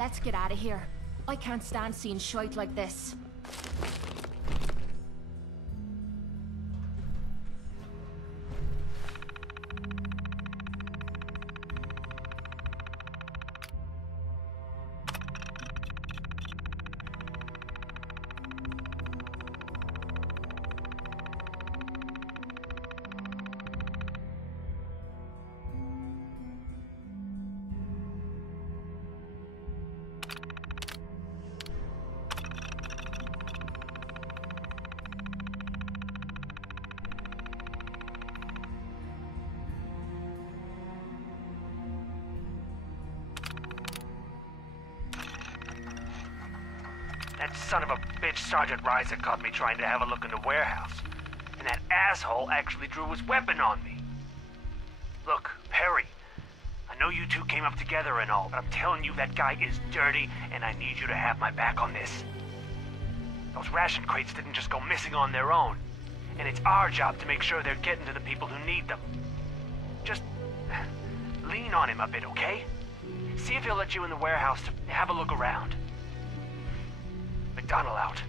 Let's get out of here. I can't stand seeing shite like this. That son of a bitch Sergeant Reiser caught me trying to have a look in the warehouse. And that asshole actually drew his weapon on me. Look, Perry, I know you two came up together and all, but I'm telling you that guy is dirty, and I need you to have my back on this. Those ration crates didn't just go missing on their own, and it's our job to make sure they're getting to the people who need them. Just lean on him a bit, okay? See if he'll let you in the warehouse to have a look around. McDonald out.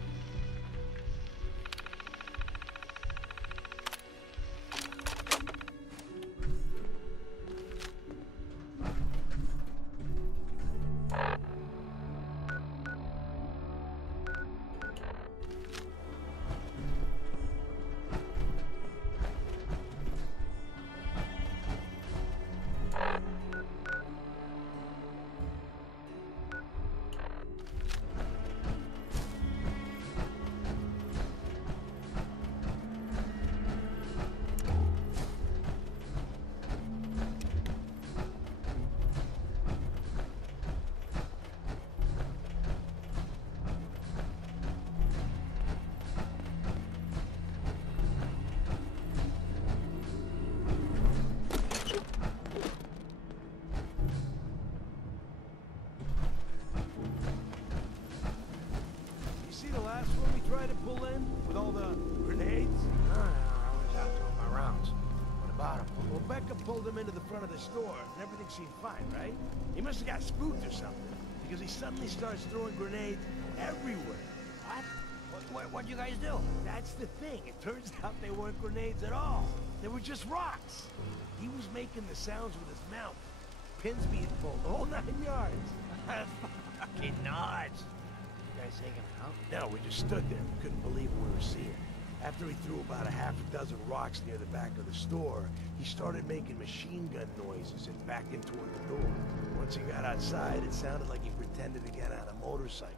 Try to pull in with all the grenades? No, I was out doing my rounds. What about him? Well, Becca pulled him into the front of the store, and everything seemed fine, right? He must have got spooked or something, because he suddenly starts throwing grenades everywhere. What? What'd you guys do? That's the thing. It turns out they weren't grenades at all. They were just rocks. He was making the sounds with his mouth. Pins being pulled, the whole 9 yards. That's fucking nuts. Guys taking it out? No, we just stood there. We couldn't believe what we were seeing. After he threw about a half a dozen rocks near the back of the store, he started making machine gun noises and backed in toward the door. Once he got outside, it sounded like he pretended to get on a motorcycle,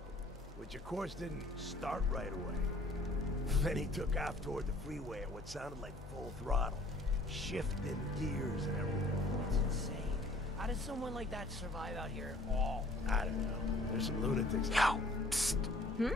which of course didn't start right away. Then he took off toward the freeway at what sounded like full throttle, shifting gears and everything. That's insane. How does someone like that survive out here at all? I don't know. There's some lunatics. Yo, psst. You're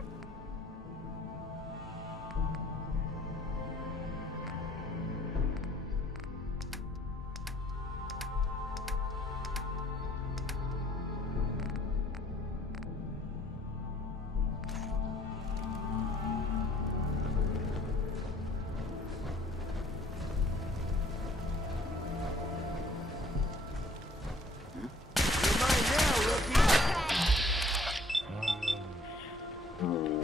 mine now, rookie.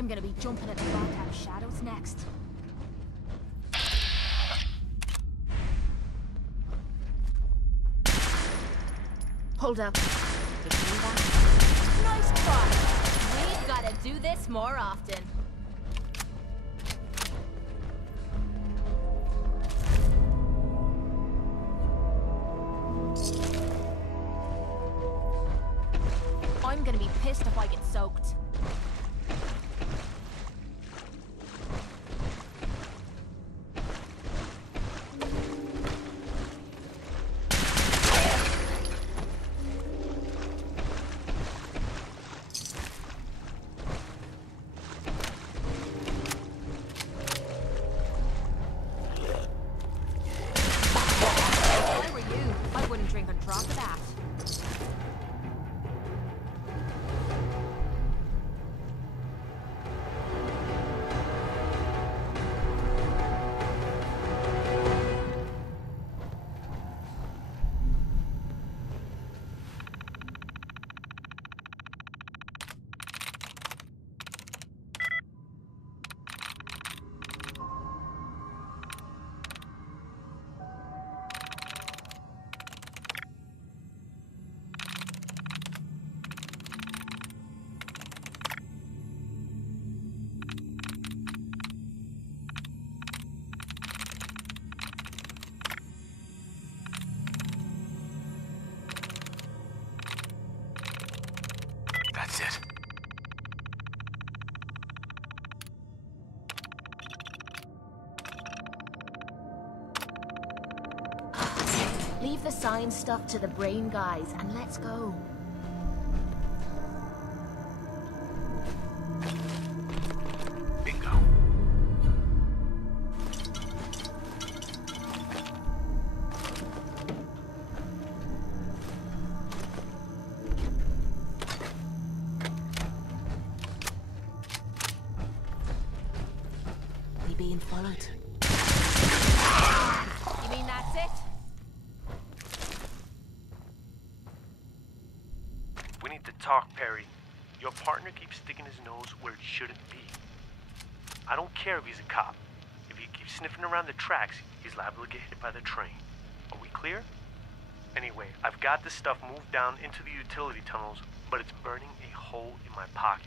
I'm gonna be jumping at the back out of shadows next. Hold up. Did you do that? Nice try. We've gotta do this more often. I'm gonna be pissed if I get soaked. If I were you, I wouldn't drink a drop of that. That's it. Leave the sign stuff to the brain guys and let's go. Bingo. We being followed. You mean that's it? We need to talk, Perry. Your partner keeps sticking his nose where it shouldn't be. I don't care if he's a cop. If he keeps sniffing around the tracks, he's liable to get hit by the train. Are we clear? Anyway, I've got this stuff moved down into the utility tunnels, but it's burning a hole in my pocket.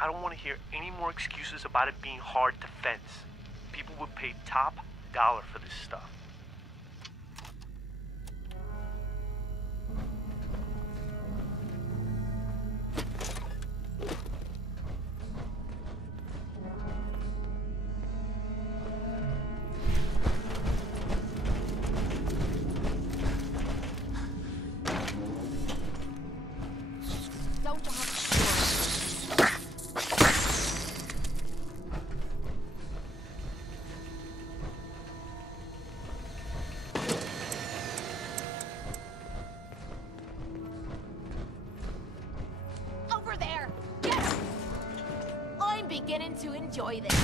I don't want to hear any more excuses about it being hard to fence. People would pay top dollar for this stuff. Don't you have over there? Yes! I'm beginning to enjoy this.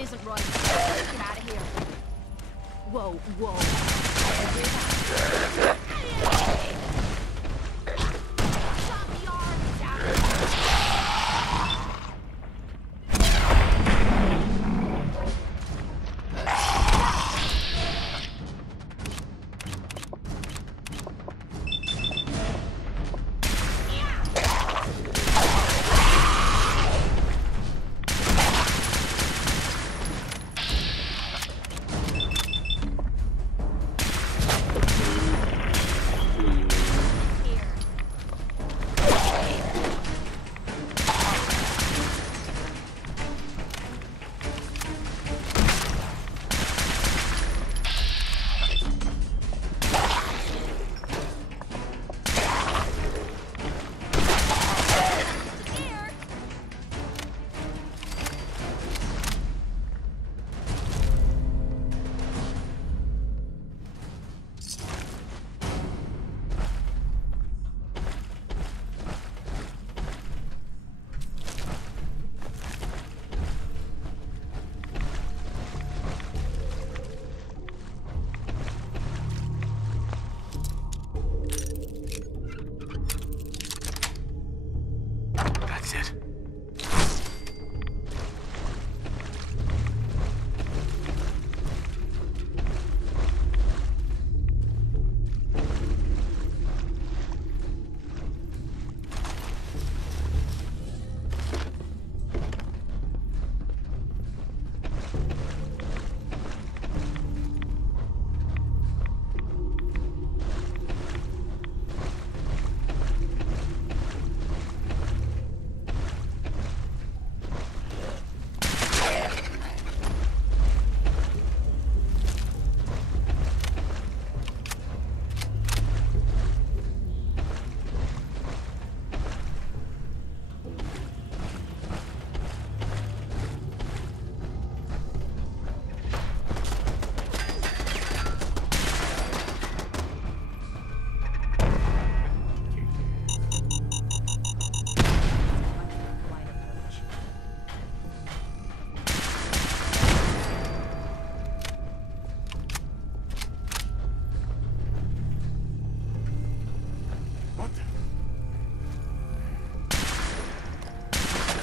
isn't right. Get out of here. Whoa, whoa. Stop the arms out. That's it.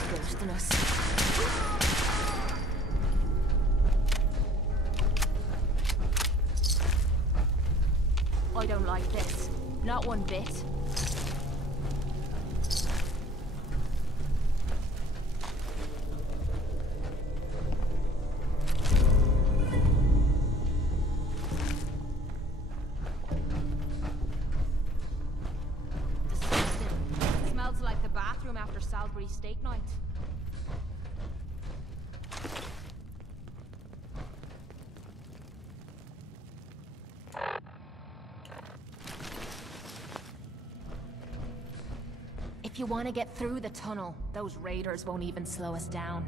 Ghosting us. I don't like this. Not one bit. Disgusting. Smells like the bathroom after Salisbury steak night. If you want to get through the tunnel, those raiders won't even slow us down.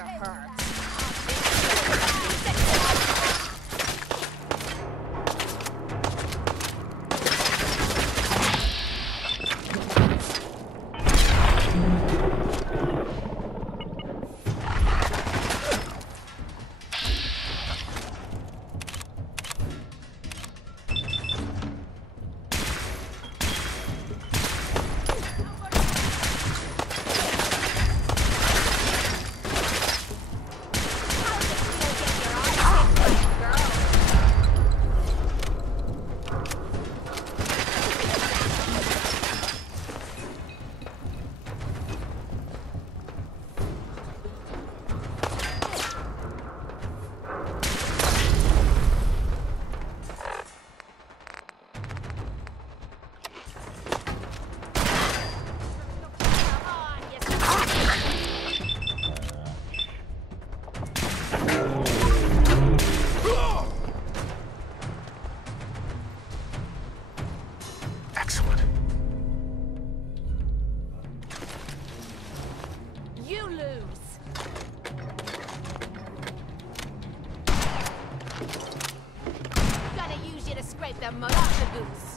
after her. You lose. Gonna use you to scrape the mud off the boots.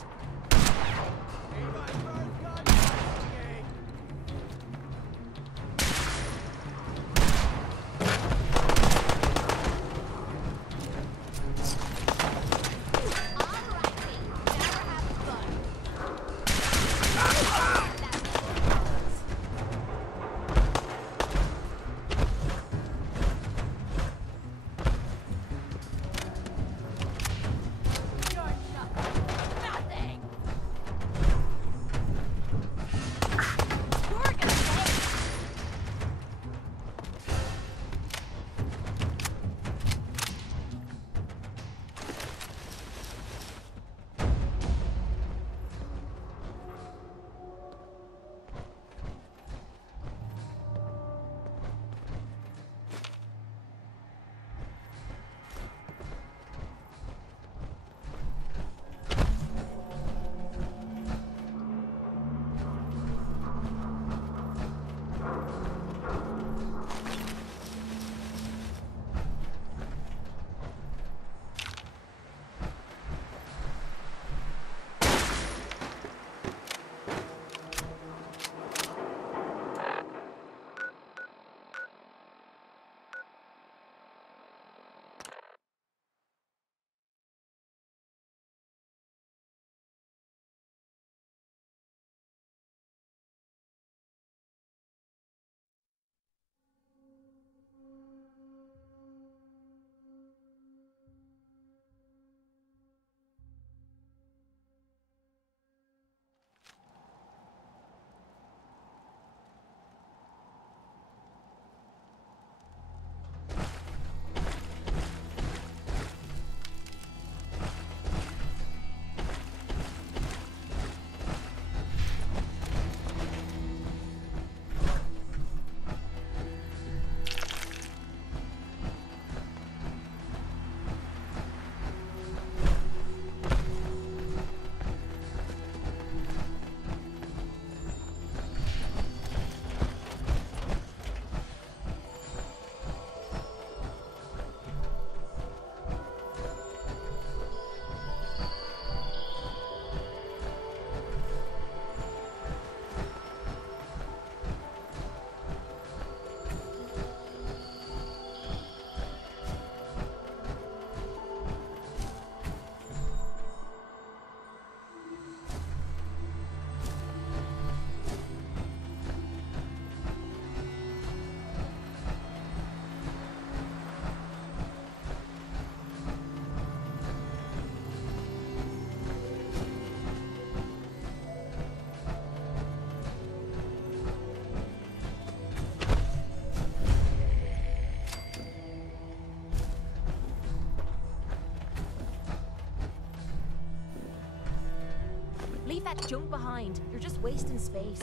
Leave that junk behind. You're just wasting space.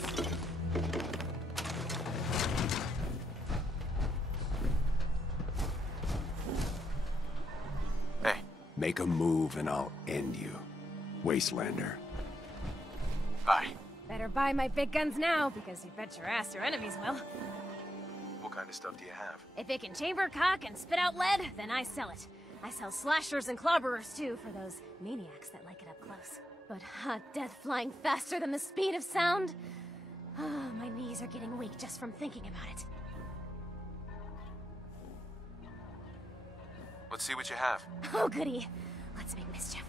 Hey. Make a move and I'll end you. Wastelander. Bye. Better buy my big guns now, because you bet your ass your enemies will. We'll What kind of stuff do you have? If it can chamber cock and spit out lead, then I sell it. I sell slashers and clobberers too, for those maniacs that like it up close. But death flying faster than the speed of sound? My knees are getting weak just from thinking about it. Let's see what you have. Oh goody. Let's make mischief.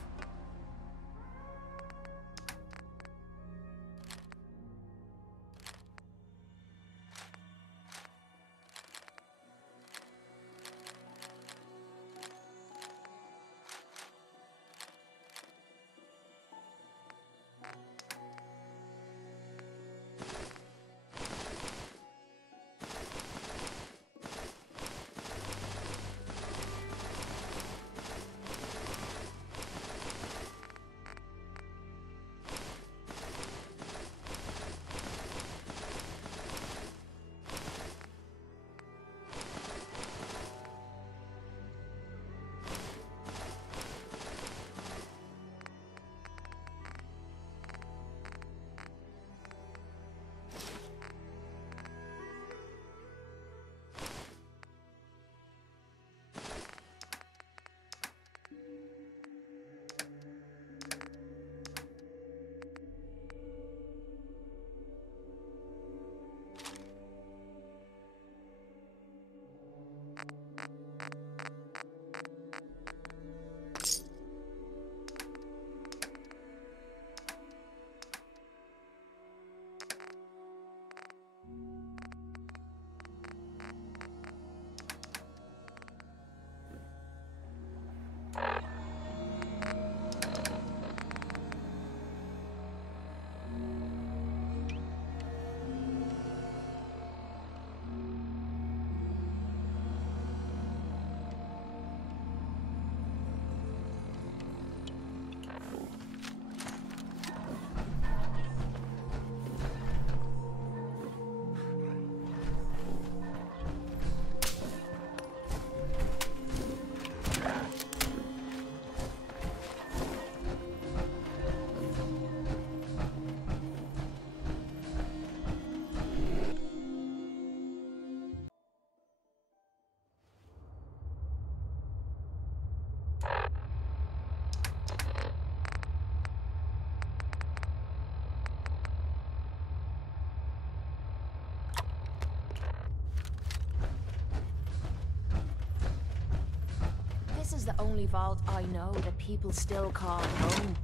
This is the only vault I know that people still call home.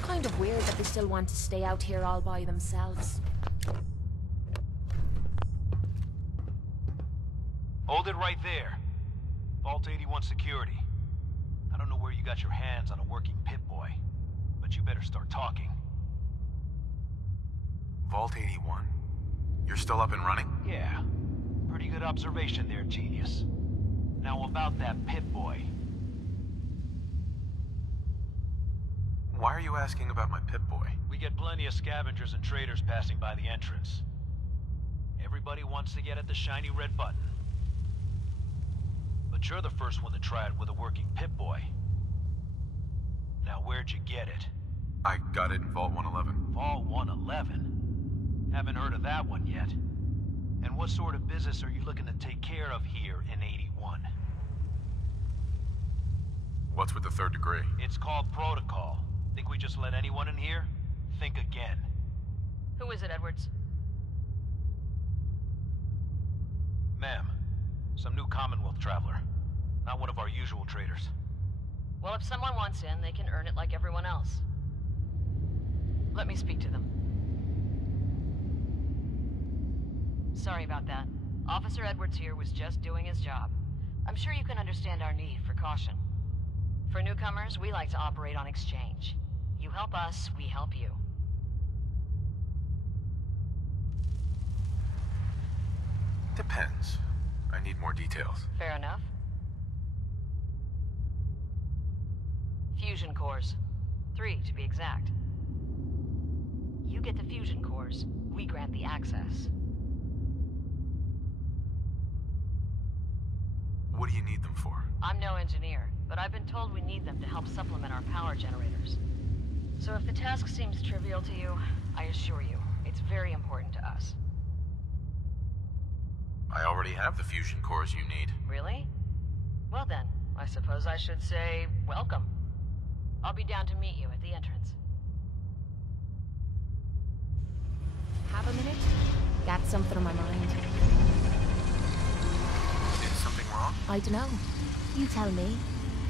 Kind of weird that they still want to stay out here all by themselves. Hold it right there. Vault 81 security. I don't know where you got your hands on a working Pip-Boy, but you better start talking. Vault 81. You're still up and running? Yeah. Pretty good observation there, genius. Now about that Pip-Boy. Why are you asking about my Pip-Boy? We get plenty of scavengers and traders passing by the entrance. Everybody wants to get at the shiny red button. But you're the first one to try it with a working Pip-Boy. Now where'd you get it? I got it in Vault 111. Vault 111? Haven't heard of that one yet. And what sort of business are you looking to take care of here in 81? What's with the third degree? It's called protocol. Think we just let anyone in here? Think again. Who is it, Edwards? Ma'am, some new Commonwealth traveler. Not one of our usual traders. Well, if someone wants in, they can earn it like everyone else. Let me speak to them. Sorry about that. Officer Edwards here was just doing his job. I'm sure you can understand our need for caution. For newcomers, we like to operate on exchange. You help us, we help you. Depends. I need more details. Fair enough. Fusion cores. 3, to be exact. You get the fusion cores, we grant the access. What do you need them for? I'm no engineer, but I've been told we need them to help supplement our power generators. So if the task seems trivial to you, I assure you, it's very important to us. I already already have the fusion cores you need. Really? Well then, I suppose I should say welcome. I'll be down to meet you at the entrance. Have a minute? Got something on my mind. Is something wrong? I dunno. You tell me.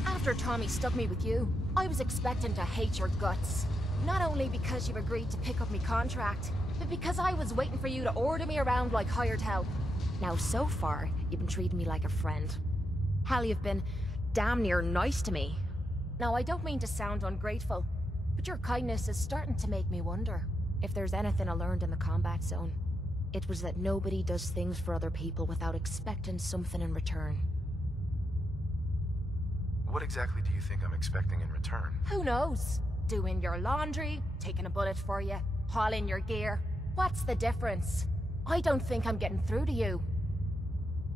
After Tommy stuck me with you, I was expecting to hate your guts. Not only because you agreed to pick up me contract, but because I was waiting for you to order me around like hired help. Now, so far, you've been treating me like a friend. Hell, you've been damn near nice to me. Now, I don't mean to sound ungrateful, but your kindness is starting to make me wonder if there's anything I learned in the combat zone. It was that nobody does things for other people without expecting something in return. What exactly do you think I'm expecting in return? Who knows? Doing your laundry, taking a bullet for you, hauling your gear. What's the difference? I don't think I'm getting through to you.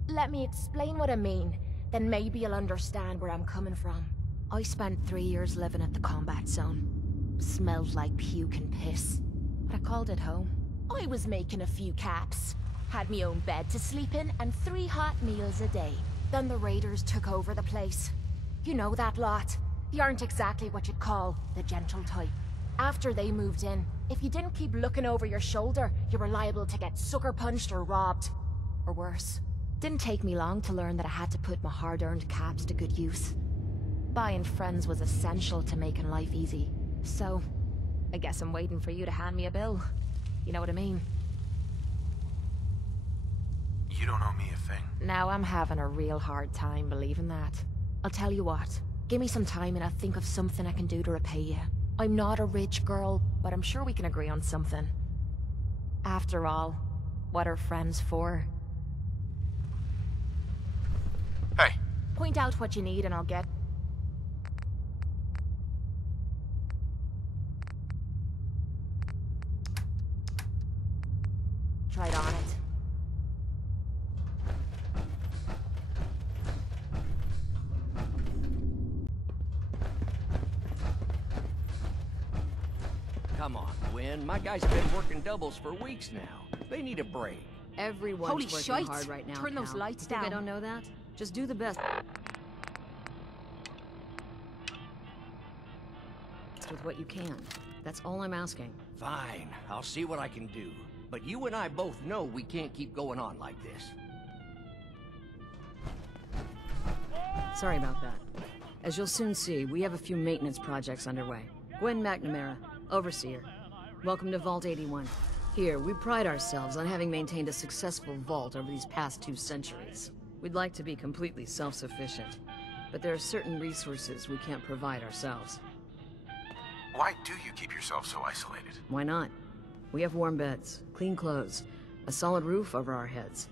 Let me explain what I mean, then maybe you'll understand where I'm coming from. I spent 3 years living at the combat zone. Smelled like puke and piss, but I called it home. I was making a few caps, had me own bed to sleep in, and 3 hot meals a day. Then the raiders took over the place. You know that lot. You aren't exactly what you'd call the gentle type. After they moved in, if you didn't keep looking over your shoulder, you were liable to get sucker punched or robbed. Or worse. Didn't take me long to learn that I had to put my hard-earned caps to good use. Buying friends was essential to making life easy. So, I guess I'm waiting for you to hand me a bill. You know what I mean? You don't owe me a thing. Now I'm having a real hard time believing that. I'll tell you what. Give me some time and I'll think of something I can do to repay you. I'm not a rich girl, but I'm sure we can agree on something. After all, what are friends for? Hey. Point out what you need and I'll get... Tried on it. Come on, Gwen. My guys have been working doubles for weeks now. They need a break. Everyone's Holy working shite! hard right now. Turn those pal. lights You think down. I don't know that? Just do the best with what you can. That's all I'm asking. Fine, I'll see what I can do. But you and I both know we can't keep going on like this. Sorry about that. As you'll soon see, we have a few maintenance projects underway. Gwen McNamara, Overseer. Welcome to Vault 81. Here, we pride ourselves on having maintained a successful vault over these past 2 centuries. We'd like to be completely self-sufficient, but there are certain resources we can't provide ourselves. Why do you keep yourself so isolated? Why not? We have warm beds, clean clothes, a solid roof over our heads.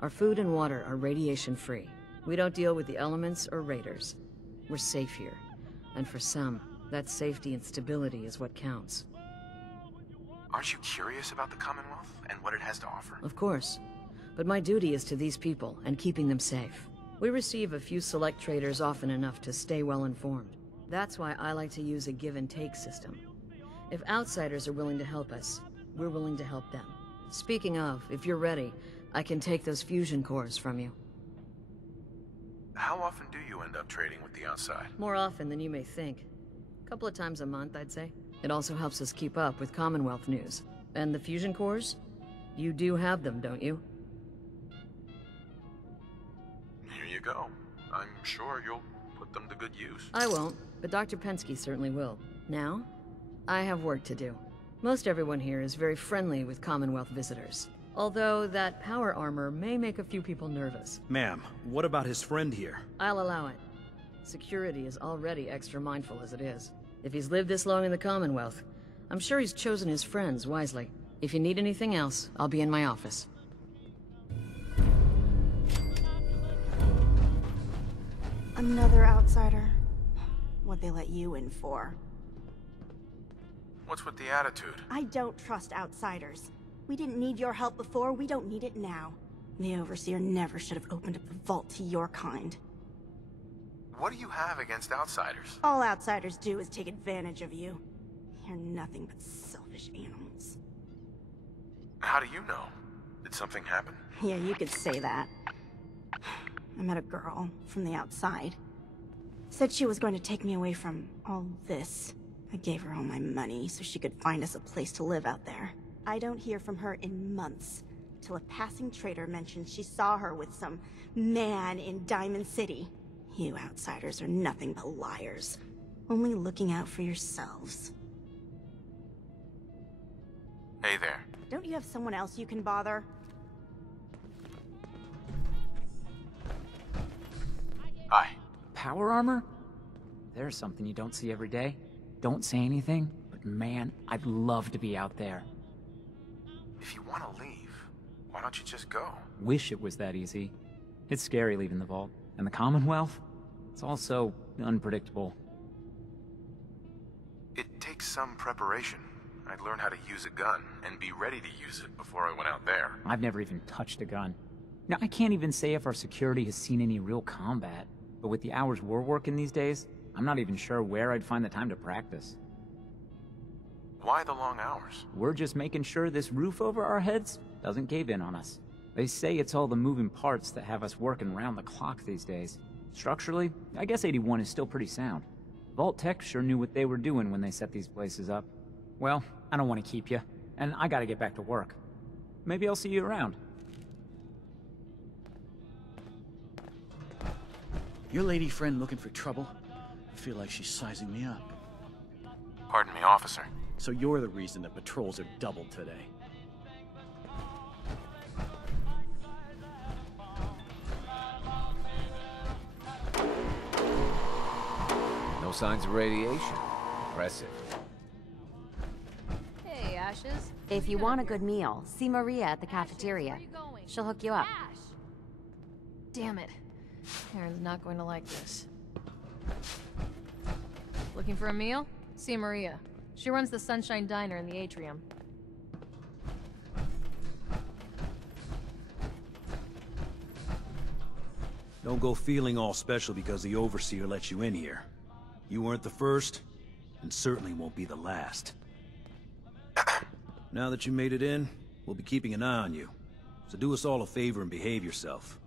Our food and water are radiation-free. We don't deal with the elements or raiders. We're safe here. And for some, that safety and stability is what counts. Aren't you curious about the Commonwealth and what it has to offer? Of course. But my duty is to these people and keeping them safe. We receive a few select traders often enough to stay well informed. That's why I like to use a give-and-take system. If outsiders are willing to help us, we're willing to help them. Speaking of, if you're ready, I can take those fusion cores from you. How often do you end up trading with the outside? More often than you may think. A couple of times a month, I'd say. It also helps us keep up with Commonwealth news. And the fusion cores? You do have them, don't you? Here you go. I'm sure you'll put them to good use. I won't, but Dr. Pensky certainly will. Now, I have work to do. Most everyone here is very friendly with Commonwealth visitors. Although that power armor may make a few people nervous. Ma'am, what about his friend here? I'll allow it. Security is already extra mindful as it is. If he's lived this long in the Commonwealth, I'm sure he's chosen his friends wisely. If you need anything else, I'll be in my office. Another outsider. What'd they let you in for? What's with the attitude? I don't trust outsiders. We didn't need your help before, we don't need it now. The Overseer never should have opened up the vault to your kind. What do you have against outsiders? All outsiders do is take advantage of you. You're nothing but selfish animals. How do you know? Did something happen? Yeah, you could say that. I met a girl from the outside. Said she was going to take me away from all this. I gave her all my money so she could find us a place to live out there. I don't hear from her in months, till a passing trader mentioned she saw her with some man in Diamond City. You outsiders are nothing but liars, only looking out for yourselves. Hey there. Don't you have someone else you can bother? Hi. Power armor? There's something you don't see every day. Don't say anything, but man, I'd love to be out there. If you want to leave, why don't you just go? Wish it was that easy. It's scary leaving the vault. And the Commonwealth? It's all so unpredictable. It takes some preparation. I'd learn how to use a gun and be ready to use it before I went out there. I've never even touched a gun. Now, I can't even say if our security has seen any real combat, but with the hours we're working these days, I'm not even sure where I'd find the time to practice. Why the long hours? We're just making sure this roof over our heads doesn't cave in on us. They say it's all the moving parts that have us working round the clock these days. Structurally, I guess 81 is still pretty sound. Vault Tech sure knew what they were doing when they set these places up. Well, I don't want to keep you, and I gotta get back to work. Maybe I'll see you around. Your lady friend looking for trouble? I feel like she's sizing me up. Pardon me, officer. So you're the reason that patrols are doubled today. No signs of radiation. Impressive. Hey, Ashes. If you want a good meal, see Maria at the cafeteria. She'll hook you up. Ash! Damn it. Aaron's not going to like this. Looking for a meal? See Maria. She runs the Sunshine Diner in the atrium. Don't go feeling all special because the Overseer let you in here. You weren't the first, and certainly won't be the last. Now that you made it in, we'll be keeping an eye on you. So do us all a favor and behave yourself.